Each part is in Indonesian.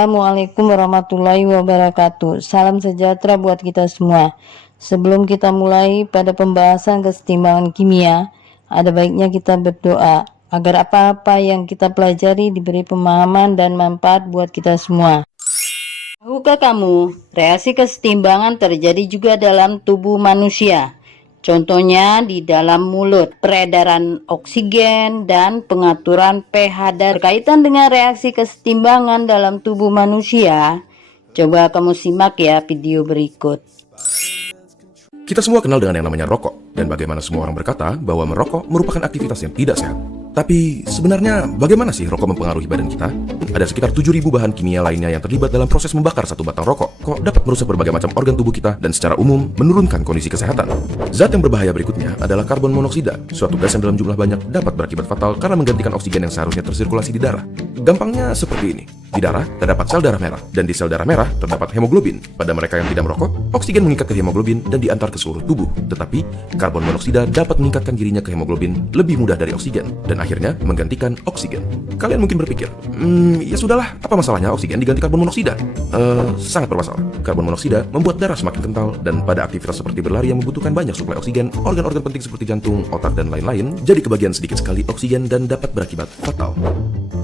Assalamualaikum warahmatullahi wabarakatuh. Salam sejahtera buat kita semua. Sebelum kita mulai pada pembahasan kesetimbangan kimia, ada baiknya kita berdoa agar apa-apa yang kita pelajari diberi pemahaman dan manfaat buat kita semua. Tahukah kamu, reaksi kesetimbangan terjadi juga dalam tubuh manusia. Contohnya di dalam mulut, peredaran oksigen dan pengaturan pH darah. Berkaitan dengan reaksi kesetimbangan dalam tubuh manusia, coba kamu simak ya video berikut. Kita semua kenal dengan yang namanya rokok, dan bagaimana semua orang berkata bahwa merokok merupakan aktivitas yang tidak sehat. Tapi sebenarnya bagaimana sih rokok mempengaruhi badan kita? Ada sekitar 7.000 bahan kimia lainnya yang terlibat dalam proses membakar satu batang rokok. Kok dapat merusak berbagai macam organ tubuh kita dan secara umum menurunkan kondisi kesehatan. Zat yang berbahaya berikutnya adalah karbon monoksida, suatu gas yang dalam jumlah banyak dapat berakibat fatal karena menggantikan oksigen yang seharusnya tersirkulasi di darah. Gampangnya seperti ini. Di darah terdapat sel darah merah, dan di sel darah merah terdapat hemoglobin. Pada mereka yang tidak merokok, oksigen mengikat ke hemoglobin dan diantar ke seluruh tubuh. Tetapi, karbon monoksida dapat meningkatkan dirinya ke hemoglobin lebih mudah dari oksigen, dan akhirnya menggantikan oksigen. Kalian mungkin berpikir, ya sudahlah, apa masalahnya oksigen diganti karbon monoksida? Sangat bermasalah. Karbon monoksida membuat darah semakin kental, dan pada aktivitas seperti berlari yang membutuhkan banyak suplai oksigen, organ-organ penting seperti jantung, otak, dan lain-lain, jadi kebagian sedikit sekali oksigen dan dapat berakibat fatal.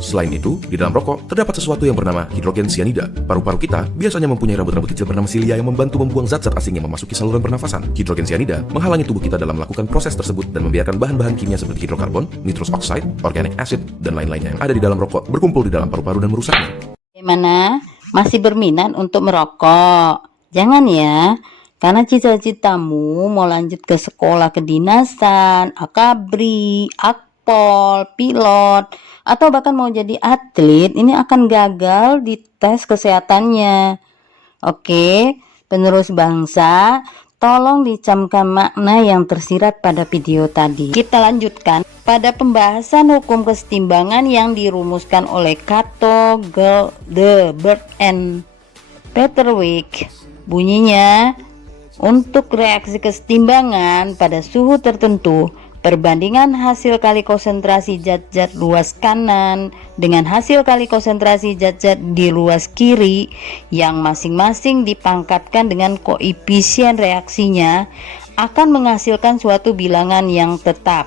Selain itu, di dalam rokok terdapat sesuatu yang bernama hidrogen cyanida. Paru-paru kita biasanya mempunyai rambut-rambut kecil bernama silia yang membantu membuang zat-zat asing yang memasuki saluran pernafasan. Hidrogen cyanida menghalangi tubuh kita dalam melakukan proses tersebut dan membiarkan bahan-bahan kimia seperti hidrokarbon, nitrous oxide, organic acid, dan lain-lainnya yang ada di dalam rokok berkumpul di dalam paru-paru dan merusaknya. Bagaimana? Masih berminat untuk merokok? Jangan ya, karena cita-citamu mau lanjut ke sekolah kedinasan, akabri, akpol, pilot, atau bahkan mau jadi atlet, ini akan gagal di tes kesehatannya. Oke, penerus bangsa, tolong dicamkan makna yang tersirat pada video tadi. Kita lanjutkan pada pembahasan hukum kesetimbangan yang dirumuskan oleh Cato, Gelbert, and Peterwick. Bunyinya, untuk reaksi kesetimbangan pada suhu tertentu, perbandingan hasil kali konsentrasi zat-zat luas kanan dengan hasil kali konsentrasi zat-zat di luas kiri yang masing-masing dipangkatkan dengan koefisien reaksinya akan menghasilkan suatu bilangan yang tetap.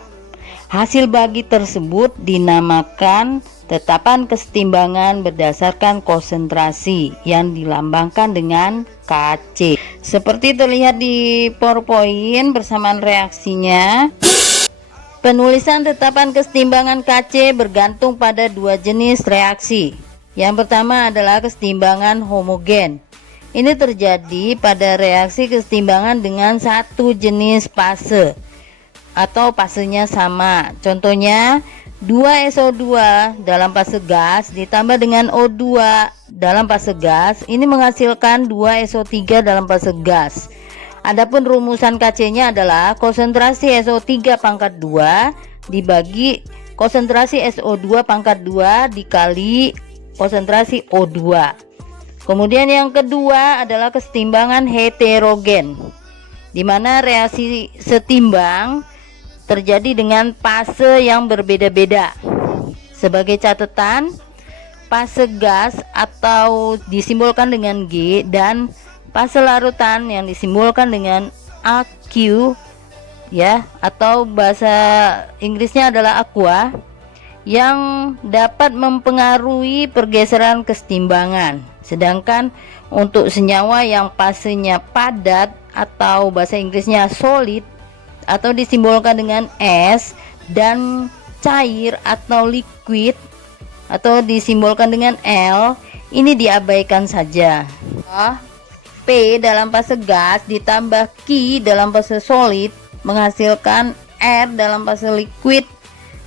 Hasil bagi tersebut dinamakan tetapan kesetimbangan berdasarkan konsentrasi yang dilambangkan dengan Kc. Seperti terlihat di PowerPoint bersamaan reaksinya. Penulisan tetapan kesetimbangan Kc bergantung pada dua jenis reaksi. Yang pertama adalah kesetimbangan homogen. Ini terjadi pada reaksi kesetimbangan dengan satu jenis fase atau fasenya sama. Contohnya 2SO2 dalam fase gas ditambah dengan O2 dalam fase gas, ini menghasilkan 2SO3 dalam fase gas. Adapun rumusan Kc-nya adalah konsentrasi SO3 pangkat 2 dibagi konsentrasi SO2 pangkat 2 dikali konsentrasi O2. Kemudian yang kedua adalah kesetimbangan heterogen, di mana reaksi setimbang terjadi dengan fase yang berbeda-beda. Sebagai catatan, fase gas atau disimbolkan dengan G dan fase larutan yang disimbolkan dengan AQ ya, atau bahasa Inggrisnya adalah aqua, yang dapat mempengaruhi pergeseran kesetimbangan. Sedangkan untuk senyawa yang fasenya padat atau bahasa Inggrisnya solid atau disimbolkan dengan S, dan cair atau liquid atau disimbolkan dengan L, ini diabaikan saja. P dalam fase gas ditambah Q dalam fase solid menghasilkan R dalam fase liquid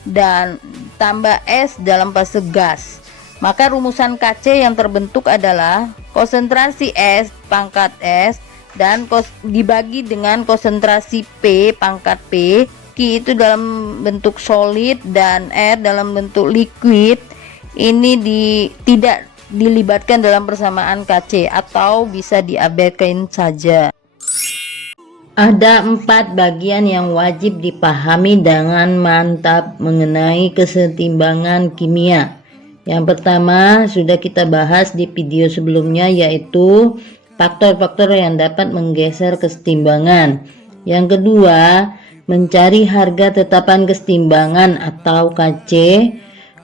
dan tambah S dalam fase gas. Maka rumusan Kc yang terbentuk adalah konsentrasi S pangkat S dan dibagi dengan konsentrasi P pangkat P. Q itu dalam bentuk solid dan R dalam bentuk liquid. Ini tidak dilibatkan dalam persamaan Kc atau bisa diabaikan saja. Ada 4 bagian yang wajib dipahami dengan mantap mengenai kesetimbangan kimia. Yang pertama sudah kita bahas di video sebelumnya, yaitu faktor-faktor yang dapat menggeser kesetimbangan. Yang kedua, mencari harga tetapan kesetimbangan atau KC.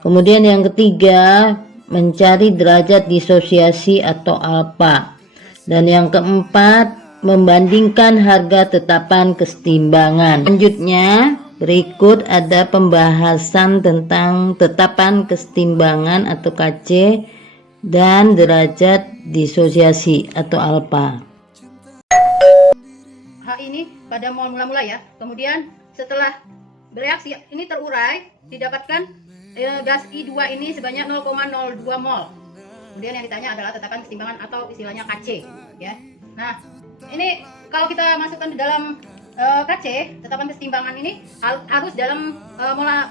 Kemudian yang ketiga, mencari derajat disosiasi atau alfa. Dan yang keempat, membandingkan harga tetapan kesetimbangan. Selanjutnya, berikut ada pembahasan tentang tetapan kesetimbangan atau KC dan derajat disosiasi atau alfa. H ini pada mol mula-mula ya. Kemudian setelah bereaksi ini terurai, didapatkan gas I2 ini sebanyak 0,02 mol. Kemudian yang ditanya adalah tetapan kesetimbangan atau istilahnya KC ya. Nah, ini kalau kita masukkan di dalam KC, tetapan kesetimbangan ini harus dalam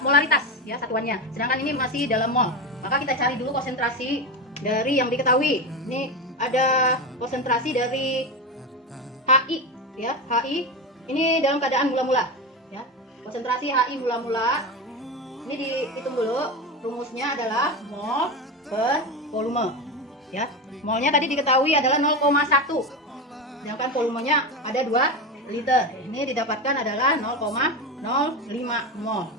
molaritas ya satuannya. Sedangkan ini masih dalam mol. Maka kita cari dulu konsentrasi dari yang diketahui. Ini ada konsentrasi dari HI ya, HI ini dalam keadaan mula-mula ya. Konsentrasi HI mula-mula ini dihitung dulu. Rumusnya adalah mol per volume ya. Molnya tadi diketahui adalah 0,1. Sedangkan volumenya ada 2 liter. Ini didapatkan adalah 0,05 mol.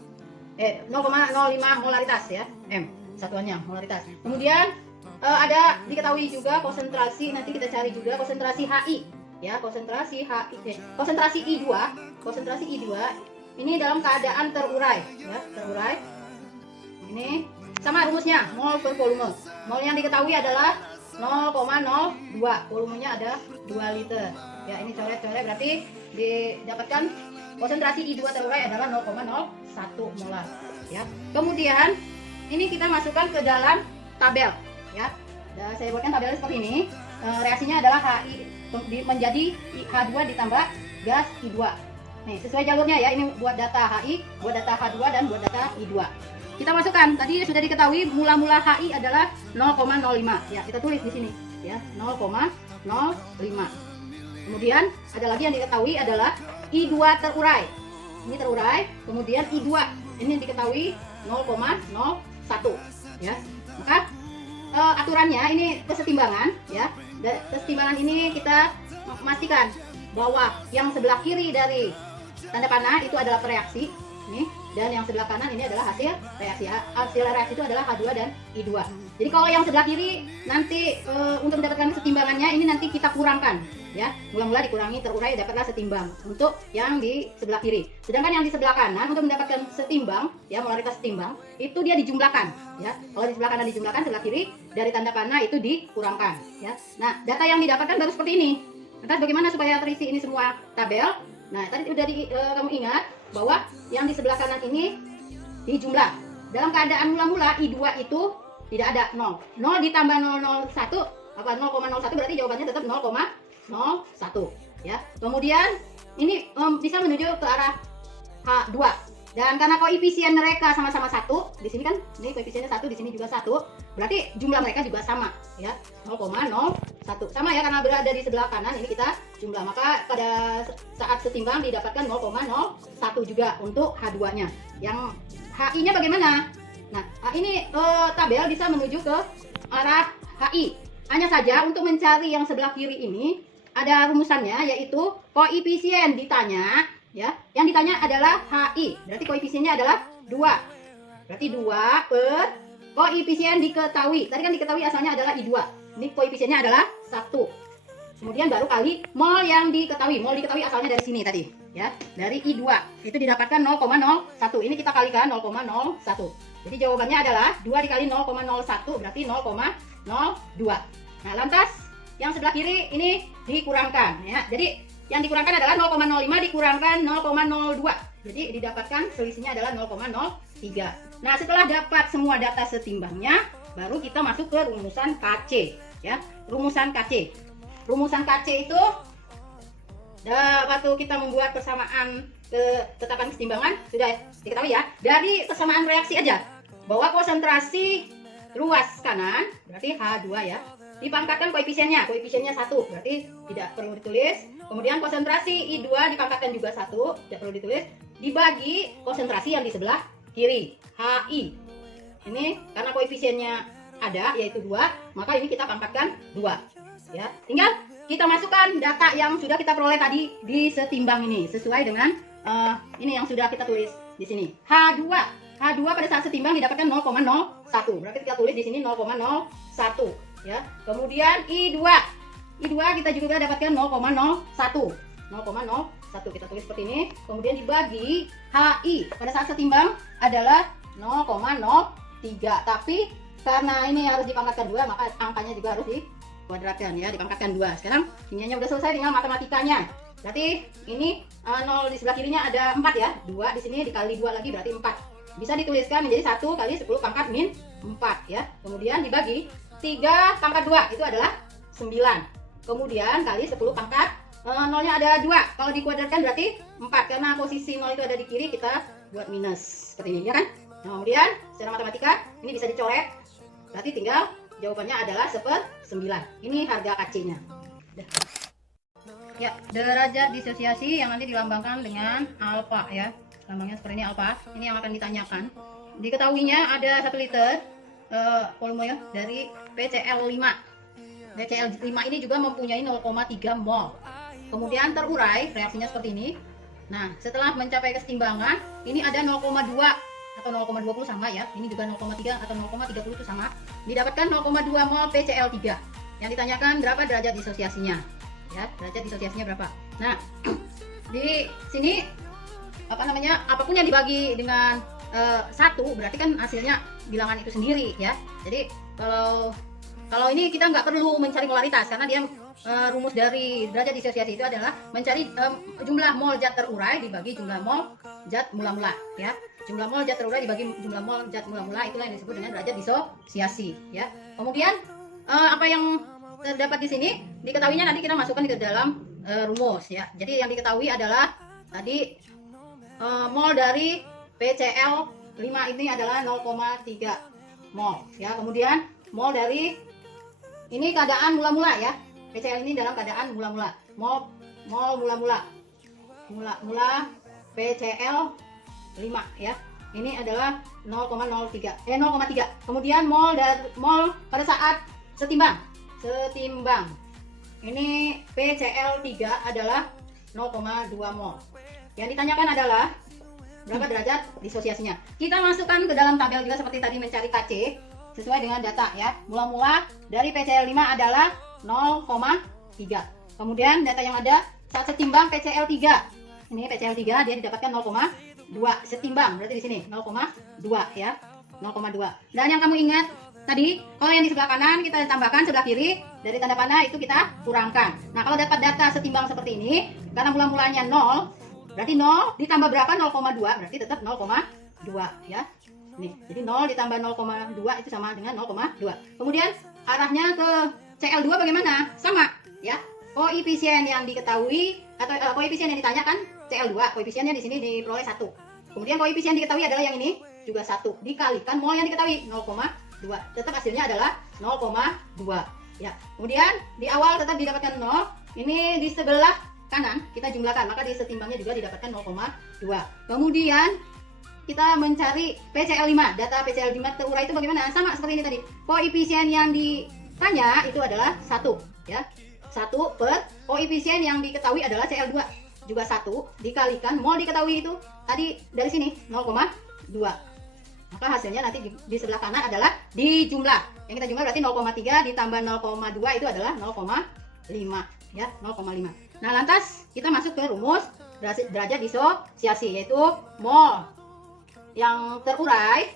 0,05 molaritas ya. M satuannya molaritas. Kemudian ada diketahui juga konsentrasi, nanti kita cari juga konsentrasi HI ya, konsentrasi HI konsentrasi I2, konsentrasi I2 ini dalam keadaan terurai ya, terurai. Ini sama rumusnya mol per volume. Mol yang diketahui adalah 0,02, volumenya ada 2 liter ya. Ini coret-coret berarti didapatkan konsentrasi I2 terurai adalah 0,01 molar ya. Kemudian ini kita masukkan ke dalam tabel ya. Saya buatkan tabelnya seperti ini. Reaksinya adalah HI menjadi H2 ditambah gas I2. Nih, sesuai jalurnya ya. Ini buat data HI, buat data H2 dan buat data I2. Kita masukkan, tadi sudah diketahui mula-mula HI adalah 0,05 ya, kita tulis di sini ya, 0,05. Kemudian ada lagi yang diketahui adalah I2 terurai. Ini terurai, kemudian I2 ini diketahui 0,01 ya. Maka aturannya ini kesetimbangan ya. Kesetimbangan ini kita memastikan bahwa yang sebelah kiri dari tanda panah itu adalah reaksi nih, dan yang sebelah kanan ini adalah hasil reaksi. Hasil reaksi itu adalah H2 dan I2. Jadi kalau yang sebelah kiri nanti untuk mendapatkan kesetimbangannya ini nanti kita kurangkan ya. Mula-mula dikurangi terurai dapatlah setimbang untuk yang di sebelah kiri. Sedangkan yang di sebelah kanan untuk mendapatkan setimbang ya, molaritas setimbang itu dia dijumlahkan ya. Kalau di sebelah kanan dijumlahkan, sebelah kiri dari tanda panah itu dikurangkan ya. Nah, data yang didapatkan baru seperti ini. Lantas bagaimana supaya terisi ini semua tabel? Nah, tadi udah kamu ingat bahwa yang di sebelah kanan ini dijumlah. Dalam keadaan mula-mula I2 itu tidak ada 0. 0 ditambah 001 apa 0,01 berarti jawabannya tetap 0,01 ya. Kemudian ini bisa menuju ke arah H2. Dan karena koefisien mereka sama-sama 1, di sini kan ini koefisiennya 1, di sini juga 1, berarti jumlah mereka juga sama ya, 0,01. Sama ya, karena berada di sebelah kanan ini kita jumlah, maka pada saat setimbang didapatkan 0,01 juga untuk H2-nya. Yang HI-nya bagaimana? Nah, ini tabel bisa menuju ke arah HI. Hanya saja untuk mencari yang sebelah kiri ini ada rumusannya, yaitu koefisien ditanya ya, yang ditanya adalah HI, berarti koefisiennya adalah 2. Berarti 2 per koefisien diketahui. Tadi kan diketahui asalnya adalah I2. Ini koefisiennya adalah 1. Kemudian baru kali mol yang diketahui. Mol diketahui asalnya dari sini tadi ya, dari I2. Itu didapatkan 0,01. Ini kita kalikan 0,01. Jadi jawabannya adalah 2 dikali 0,01 berarti 0,02. Nah, lantas yang sebelah kiri ini dikurangkan ya. Jadi yang dikurangkan adalah 0,05 dikurangkan 0,02. Jadi didapatkan selisihnya adalah 0,03. Nah, setelah dapat semua data setimbangnya, baru kita masuk ke rumusan KC ya. Rumusan KC. Rumusan KC itu waktu kita membuat persamaan tetapan kesetimbangan sudah diketahui ya. Dari persamaan reaksi aja bahwa konsentrasi ruas kanan berarti H2 ya. Dipangkatkan koefisiennya 1 berarti tidak perlu ditulis. Kemudian konsentrasi I2 dipangkatkan juga 1, tidak perlu ditulis. Dibagi konsentrasi yang di sebelah kiri, HI. Ini karena koefisiennya ada yaitu 2, maka ini kita pangkatkan 2. Ya, tinggal kita masukkan data yang sudah kita peroleh tadi di setimbang ini sesuai dengan ini yang sudah kita tulis di sini. H2 pada saat setimbang didapatkan 0,01. Berarti kita tulis di sini 0,01 ya. Kemudian I2 kita juga dapatkan 0,01. Kita tulis seperti ini. Kemudian dibagi HI pada saat setimbang adalah 0,03. Tapi karena ini harus dipangkatkan 2, maka angkanya juga harus dikuadratkan ya, dipangkatkan 2. Sekarang ininya udah selesai, tinggal matematikanya. Berarti ini 0 di sebelah kirinya ada 4 ya. 2 di sini dikali 2 lagi berarti 4. Bisa dituliskan menjadi 1 kali 10 pangkat min 4 ya. Kemudian dibagi 3 pangkat 2 itu adalah 9. Kemudian kali 10 pangkat nolnya ada 2. Kalau dikuadratkan berarti 4. Karena posisi 0 itu ada di kiri, kita buat minus seperti ini ya kan. Nah, kemudian secara matematika ini bisa dicoret. Berarti tinggal jawabannya adalah 1/9. Ini harga KC-nya. Ya, derajat disosiasi yang nanti dilambangkan dengan alfa ya. Lambangnya seperti ini alfa. Ini yang akan ditanyakan. Diketahuinya ada 1 liter volume ya, dari PCl5. PCl5 ini juga mempunyai 0,3 mol. Kemudian terurai, reaksinya seperti ini. Nah, setelah mencapai kesetimbangan, ini ada 0,2 atau 0,20 sama ya. Ini juga 0,3 atau 0,30 itu sama. Didapatkan 0,2 mol PCl3. Yang ditanyakan berapa derajat disosiasinya? Ya, derajat disosiasinya berapa? Nah, di sini apapun yang dibagi dengan 1 berarti kan hasilnya bilangan itu sendiri ya. Jadi kalau ini kita nggak perlu mencari polaritas karena dia rumus dari derajat disosiasi itu adalah mencari jumlah mol zat terurai dibagi jumlah mol zat mula-mula ya. Jumlah mol zat terurai dibagi jumlah mol zat mula-mula, itulah yang disebut dengan derajat disosiasi ya. Kemudian apa yang terdapat di sini diketahuinya nanti kita masukkan ke dalam rumus ya. Jadi yang diketahui adalah tadi mol dari PCl5 ini adalah 0,3 mol ya. Kemudian mol dari ini keadaan mula-mula ya. PCl ini dalam keadaan mula-mula. Mol mula-mula PCl5 ya. Ini adalah 0,03. Kemudian mol pada saat setimbang. Ini PCl3 adalah 0,2 mol. Yang ditanyakan adalah berapa derajat disosiasinya. Kita masukkan ke dalam tabel juga seperti tadi mencari KC sesuai dengan data ya. Mula-mula dari PCl5 adalah 0,3. Kemudian data yang ada saat setimbang PCl3. Ini PCl3 dia didapatkan 0,2 setimbang. Berarti di sini 0,2 ya. 0,2. Dan yang kamu ingat tadi, kalau yang di sebelah kanan kita tambahkan sebelah kiri, dari tanda panah itu kita kurangkan. Nah, kalau dapat data setimbang seperti ini, karena mula-mulanya 0, berarti 0 ditambah berapa? 0,2, berarti tetap 0,2 ya. Nih, jadi 0 ditambah 0,2 itu sama dengan 0,2. Kemudian arahnya ke Cl2 bagaimana? Sama ya. Koefisien yang diketahui atau koefisien yang ditanyakan Cl2, koefisiennya di sini diperoleh 1. Kemudian koefisien diketahui adalah yang ini juga 1 dikalikan mol yang diketahui 0,2. Tetap hasilnya adalah 0,2 ya. Kemudian di awal tetap didapatkan 0. Ini di sebelah kanan kita jumlahkan, maka di setimbangnya juga didapatkan 0,2. Kemudian kita mencari PCl5. Data PCl5 terurai itu bagaimana? Sama seperti ini tadi. Koefisien yang ditanya itu adalah 1 ya. 1 per koefisien yang diketahui adalah Cl2 juga 1 dikalikan mol diketahui itu tadi dari sini 0,2. Maka hasilnya nanti di sebelah kanan adalah dijumlah. Yang kita jumlah berarti 0,3 ditambah 0,2 itu adalah 0,5 ya, 0,5. Nah, lantas kita masuk ke rumus derajat disosiasi, yaitu mol yang terurai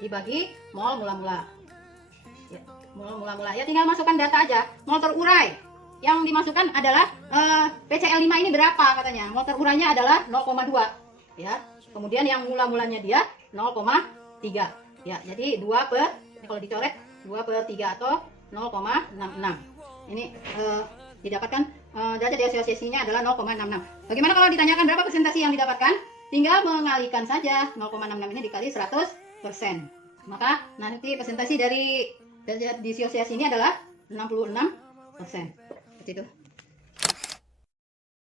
dibagi mol mula-mula. Ya, mol mula-mula. Ya, tinggal masukkan data aja. Mol terurai yang dimasukkan adalah PCl5 ini berapa katanya? Mol terurainya adalah 0,2 ya. Kemudian yang mula-mulanya dia 0,3 ya. Jadi 2 per, ini kalau dicoret 2 per 3 atau 0,66. Ini didapatkan derajat disosiasinya adalah 0,66. Bagaimana kalau ditanyakan berapa persentase yang didapatkan? Tinggal mengalihkan saja 0,66 ini dikali 100%. Maka nanti persentase dari derajat disosiasi ini adalah 66%. Seperti itu.